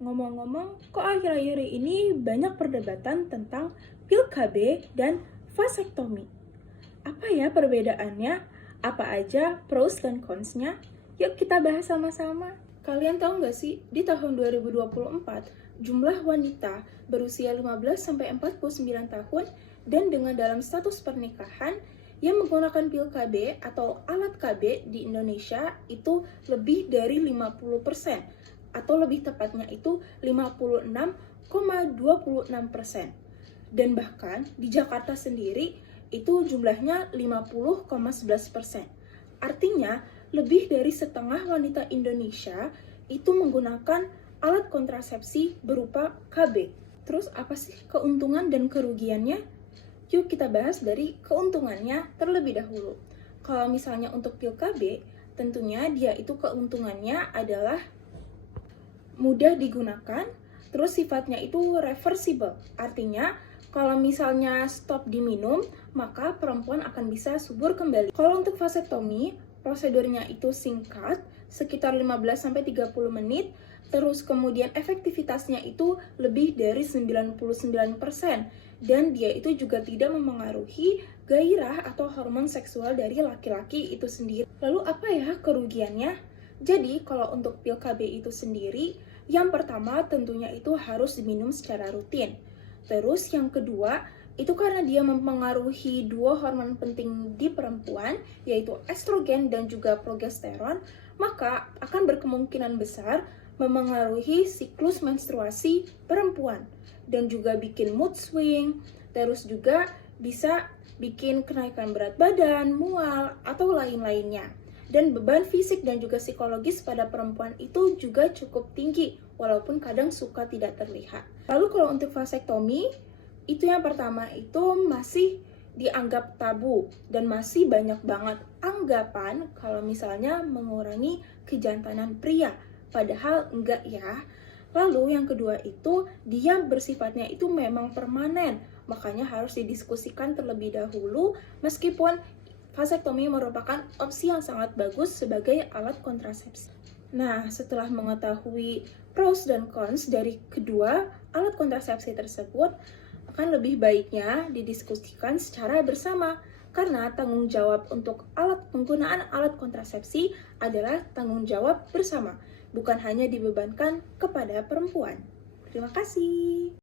Ngomong-ngomong, kok akhir-akhir ini banyak perdebatan tentang pil KB dan vasektomi? Apa ya perbedaannya? Apa aja pros dan cons-nya? Yuk kita bahas sama-sama. Kalian tahu nggak sih, di tahun 2024, jumlah wanita berusia 15-49 tahun dan dengan dalam status pernikahan yang menggunakan pil KB atau alat KB di Indonesia itu lebih dari 50%, atau lebih tepatnya itu 56,26%. Dan bahkan di Jakarta sendiri itu jumlahnya 50,11%. Artinya, lebih dari setengah wanita Indonesia itu menggunakan alat kontrasepsi berupa KB. Terus apa sih keuntungan dan kerugiannya? Yuk kita bahas dari keuntungannya terlebih dahulu. Kalau misalnya untuk pil KB, tentunya dia itu keuntungannya adalah mudah digunakan, terus sifatnya itu reversible. Artinya, kalau misalnya stop diminum, maka perempuan akan bisa subur kembali. Kalau untuk vasektomi, prosedurnya itu singkat, sekitar 15-30 menit, terus kemudian efektivitasnya itu lebih dari 99%, dan dia itu juga tidak memengaruhi gairah atau hormon seksual dari laki-laki itu sendiri. Lalu apa ya kerugiannya? Jadi kalau untuk pil KB itu sendiri, yang pertama tentunya itu harus diminum secara rutin. Terus yang kedua, itu karena dia mempengaruhi dua hormon penting di perempuan, yaitu estrogen dan juga progesteron, maka akan berkemungkinan besar memengaruhi siklus menstruasi perempuan dan juga bikin mood swing, terus juga bisa bikin kenaikan berat badan, mual, atau lain-lainnya. Dan beban fisik dan juga psikologis pada perempuan itu juga cukup tinggi, walaupun kadang suka tidak terlihat. Lalu kalau untuk vasektomi, itu yang pertama itu masih dianggap tabu dan masih banyak banget anggapan kalau misalnya mengurangi kejantanan pria, padahal enggak ya. Lalu yang kedua itu dia bersifatnya itu memang permanen, makanya harus didiskusikan terlebih dahulu meskipun vasektomi merupakan opsi yang sangat bagus sebagai alat kontrasepsi. Nah, setelah mengetahui pros dan cons dari kedua alat kontrasepsi tersebut, akan lebih baiknya didiskusikan secara bersama karena tanggung jawab untuk penggunaan alat kontrasepsi adalah tanggung jawab bersama, bukan hanya dibebankan kepada perempuan. Terima kasih.